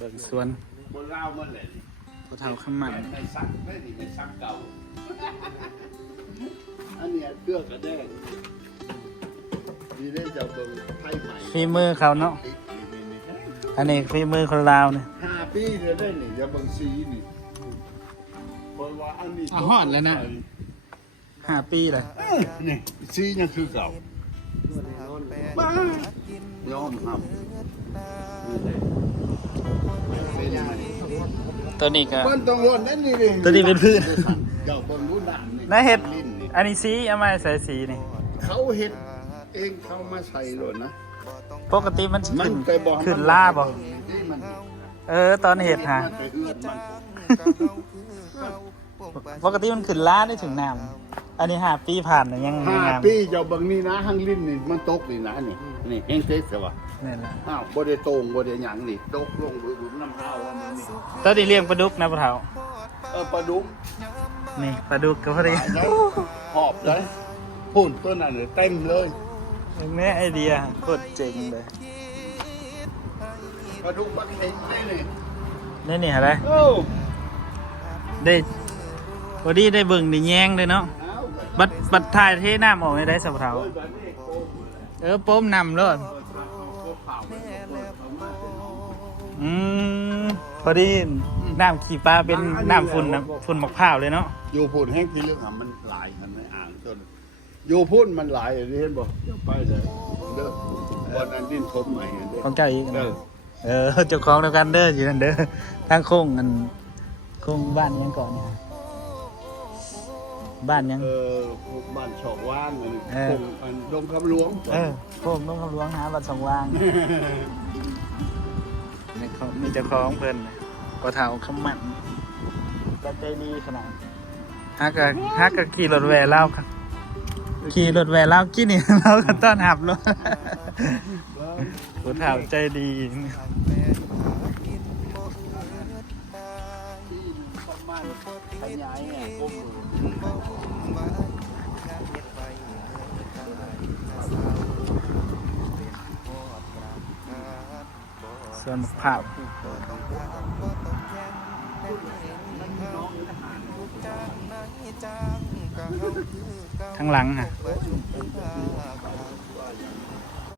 เบิ่งสวน บนเล่ามันเลย ผู้เฒ่าขมัน ไม่ซักไม่ดีไม่ซักเก่าอันเนี้ยเกลือกระแดงดีได้จะเบิ่งไพ่ใหม่ ฝีมือเขาเนาะอันนี้ฝีมือคนลาวเนี่ย 5 ปีจะได้นี่จะเบิ่งสีนี่เพราะว่าอันนี้ ฮอดแล้วนะ5 ปีเลย นี่สียังคือเก่าบ้ายอมทำเป็นยังไง ตัวนี้ก็ มันต้องวนนั่นนี่ ตัวนี้เป็นพืช เจ้าบนรู้ดันนี่ น่าเห็ดอันนี้สีเอามาใส่สีนี่ เขาเห็ดเองเขามาใส่เลยนะ ปกติมันขึ้น ไปบอก ขึ้นล่าบ่ ที่มัน ตอนเห็ดฮะ มันไปเอื้อนมัน ปกติมันขึ้นล่าได้ถึงน้ำอันนี้5 ปีผ่านน่ะยัง ห้าง าม ปีเจ้าเบังนี่นะหังลิ้นนี่มันตกนี่นะนี่เฮงเทสวะ นี่แหละ อ้าวบ่ได้โตงบ่ได้หยังนี่ตกลงหลุมน้ำข้าวแล้วมันนี่ ตอนนี้เลี้ยงปลาดุกนะพ่อเฒ่า ปลาดุก นี่ปลาดุกก็พอดี หลายได้หอบได้พุ่นตัวนั้นเลยเต็มเลย แม่ไอเดียโคตรเจ๋งเลย ปลาดุกบักเห็งเลยนี่ นี่อะไร โอ้ ได้พอดีได้เบิ่งได้แยงเลยเนาะ เอา บัดถ่ายเทน้ำออกได้สับเทา เอ้ยแบบนี้โกง โป้มนำเลย โกงเผามันโกงเผามาเป็น พอดีน้ำขี่ปลาเป็นน้ำฝุ่นนะฝุ่นมะพร้าวเลยเนาะ อยู่พุ่นแห้งที่เรื่องมันหลายกันในอ่างจนอยู่พุ่นมันหลายอย่างนี้เห็นบ่เดี๋ยวไปเลยเด้อบนอันดินทมใหม่อันเด้อ ของเจ้าอีก เด้ นะ อ เจ้าของเดียวกันเด้ออยู่นั่นเด้อทางโค้งอันโค้งบ้านยังก่อนเนี่ยบ้านยัง บ้านชอกว่านอันนี้ เออ คงอันดงคำหลวง โค้งต้องคำหลวงหาบ้านสองวางนี่เขามีเจ้าของเพิ่นกระเทาขมันก็ใจดีขนาดฮักกะขี่รถแวเล่าครับขี่รถแวเล่ากี่นี่ เราก็ต้อนรับรถกระเทาใจดี ขยายเนี่ยกลม ส่วนผักข้างหลังฮะ